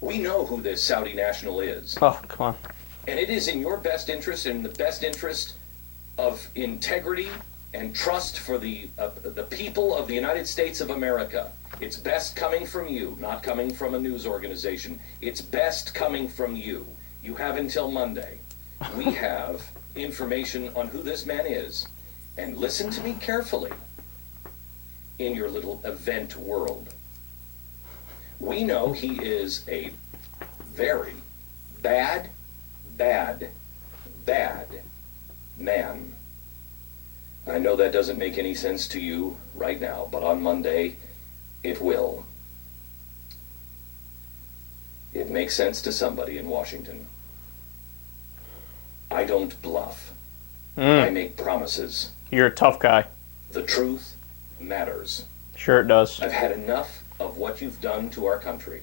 We know who this Saudi national is. Oh, come on. And it is in your best interest and in the best interest of integrity and trust for the people of the United States of America. It's best coming from you, not coming from a news organization. It's best coming from you. You have until Monday. We have information on who this man is. And listen to me carefully in your little event world. We know he is a very bad man. I know that doesn't make any sense to you right now, but on Monday, it will. It makes sense to somebody in Washington. I don't bluff. I make promises. You're a tough guy. The truth matters. Sure it does. I've had enough of what you've done to our country.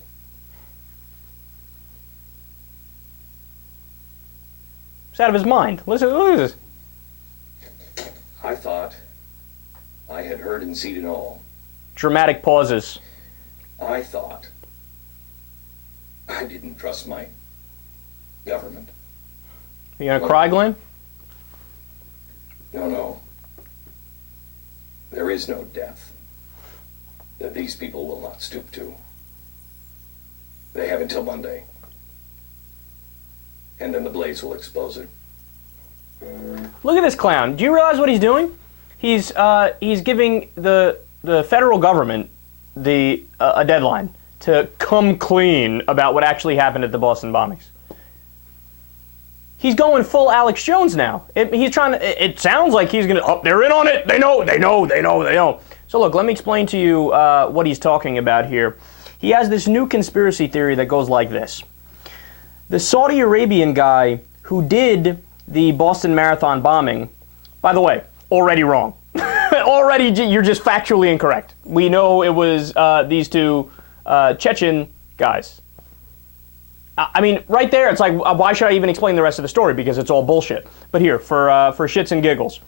It's out of his mind. Listen, look at this. I thought I had heard and seen it all. Dramatic pauses. I thought I didn't trust my government. Are you gonna cry, Glenn? No. There is no death that these people will not stoop to. They have until Monday. And then the blaze will expose it. Look at this clown. Do you realize what he's doing? He's giving the federal government a deadline to come clean about what actually happened at the Boston bombings. He's going full Alex Jones now. He's trying to. It sounds like he's gonna. Oh, they're in on it. They know. So look, let me explain to you what he's talking about here. He has this new conspiracy theory that goes like this: the Saudi Arabian guy who did the Boston Marathon bombing, by the way, already wrong. Already, you're just factually incorrect. We know it was these two Chechen guys. I mean, right there, it's like, why should I even explain the rest of the story? Because it's all bullshit. But here, for shits and giggles.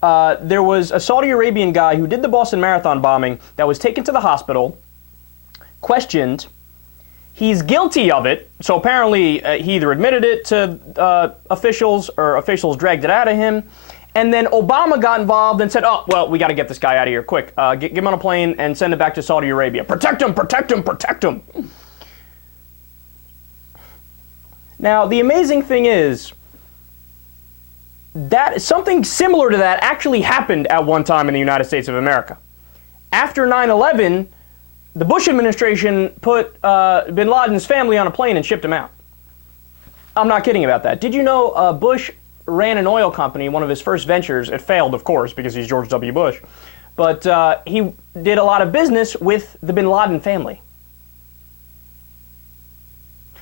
There was a Saudi Arabian guy who did the Boston Marathon bombing that was taken to the hospital, questioned. He's guilty of it, so apparently he either admitted it to officials or officials dragged it out of him. And then Obama got involved and said, oh, well, we got to get this guy out of here quick. Get him on a plane and send it back to Saudi Arabia. Protect him, protect him, protect him. Now, the amazing thing is that something similar to that actually happened at one time in the United States of America. After 9/11, the Bush administration put bin Laden's family on a plane and shipped him out. I'm not kidding about that. Did you know Bush ran an oil company, one of his first ventures? It failed, of course, because he's George W. Bush. But he did a lot of business with the bin Laden family.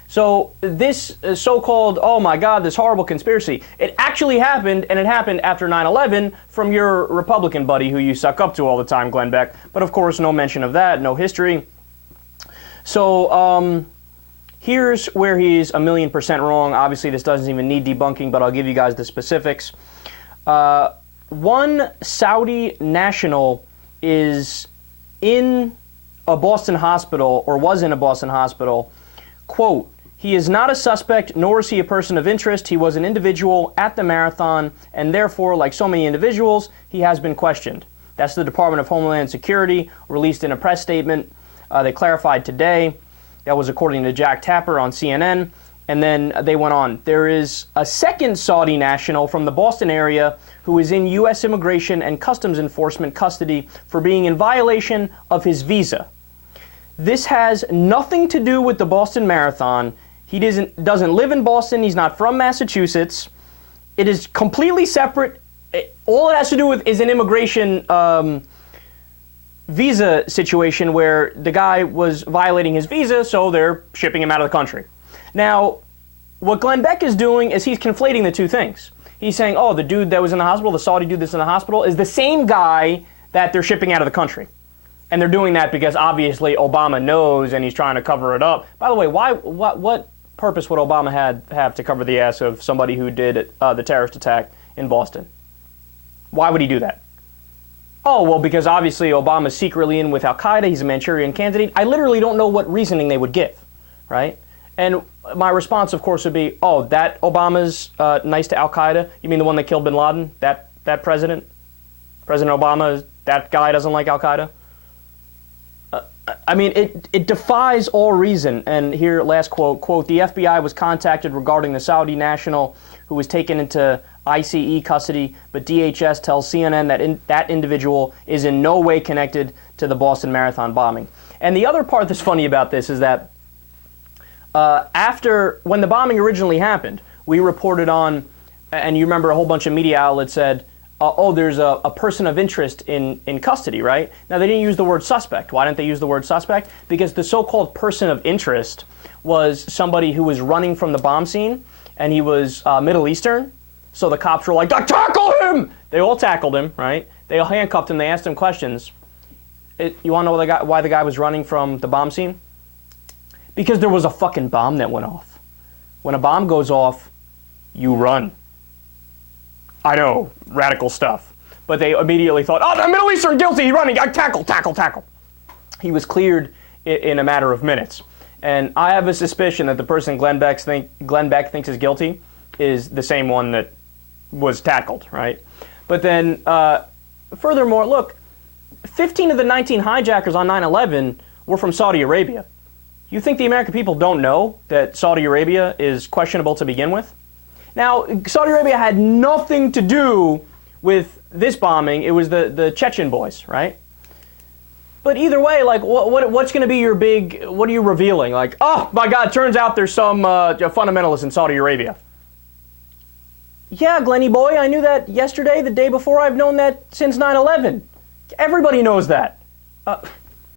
So this so-called, oh my God, this horrible conspiracy, it actually happened, and it happened after 9/11 from your Republican buddy who you suck up to all the time, Glenn Beck. But of course, no mention of that, no history. So here's where he's 1,000,000% wrong. Obviously, this doesn't even need debunking, but I'll give you guys the specifics. One Saudi national is in a Boston hospital, or was in a Boston hospital, quote, he is not a suspect, nor is he a person of interest. He was an individual at the marathon, and therefore, like so many individuals, he has been questioned. That's the Department of Homeland Security, released in a press statement. They clarified today. That was according to Jack Tapper on CNN. And then they went on. There is a second Saudi national from the Boston area who is in U.S. Immigration and Customs Enforcement custody for being in violation of his visa. This has nothing to do with the Boston Marathon. He doesn't live in Boston. He's not from Massachusetts. It is completely separate. All it has to do with is an immigration visa situation where the guy was violating his visa, so they're shipping him out of the country. Now, what Glenn Beck is doing is he's conflating the two things. He's saying, oh, the dude that was in the hospital, the Saudi dude that's in the hospital, is the same guy that they're shipping out of the country. And they're doing that because obviously Obama knows and he's trying to cover it up. By the way, what purpose would Obama have to cover the ass of somebody who did the terrorist attack in Boston? Why would he do that? Oh, well, because obviously Obama's secretly in with Al-Qaeda. He's a Manchurian candidate. I literally don't know what reasoning they would give. right? And my response, of course, would be, oh, that Obama's nice to Al-Qaeda? You mean the one that killed bin Laden? That president? President Obama, that guy doesn't like Al-Qaeda? I mean, it defies all reason. And here, last quote, the FBI was contacted regarding the Saudi national who was taken into ICE custody, but DHS tells CNN that that individual is in no way connected to the Boston Marathon bombing. And the other part that's funny about this is that when the bombing originally happened, we reported on, and you remember a whole bunch of media outlets said, oh, there's a person of interest in custody, right? Now, they didn't use the word suspect. Why didn't they use the word suspect? Because the so-called person of interest was somebody who was running from the bomb scene, and he was Middle Eastern. So the cops were like, tackle him! They all tackled him, right? They all handcuffed him. They asked him questions. You want to know why the guy was running from the bomb scene? Because there was a fucking bomb that went off. When a bomb goes off, you run. I know, radical stuff. But they immediately thought, oh, the Middle Eastern guilty, he's running, tackle. He was cleared in a matter of minutes. And I have a suspicion that the person Glenn Beck thinks is guilty is the same one that was tackled, right? But then, furthermore, look, 15 of the 19 hijackers on 9/11 were from Saudi Arabia. You think the American people don't know that Saudi Arabia is questionable to begin with? Now, Saudi Arabia had nothing to do with this bombing. It was the Chechen boys, right? But either way, like, what's going to be your big, what are you revealing? Like, oh, my God, turns out there's some fundamentalists in Saudi Arabia. Yeah, Glenny boy, I knew that yesterday, the day before. I've known that since 9/11. Everybody knows that.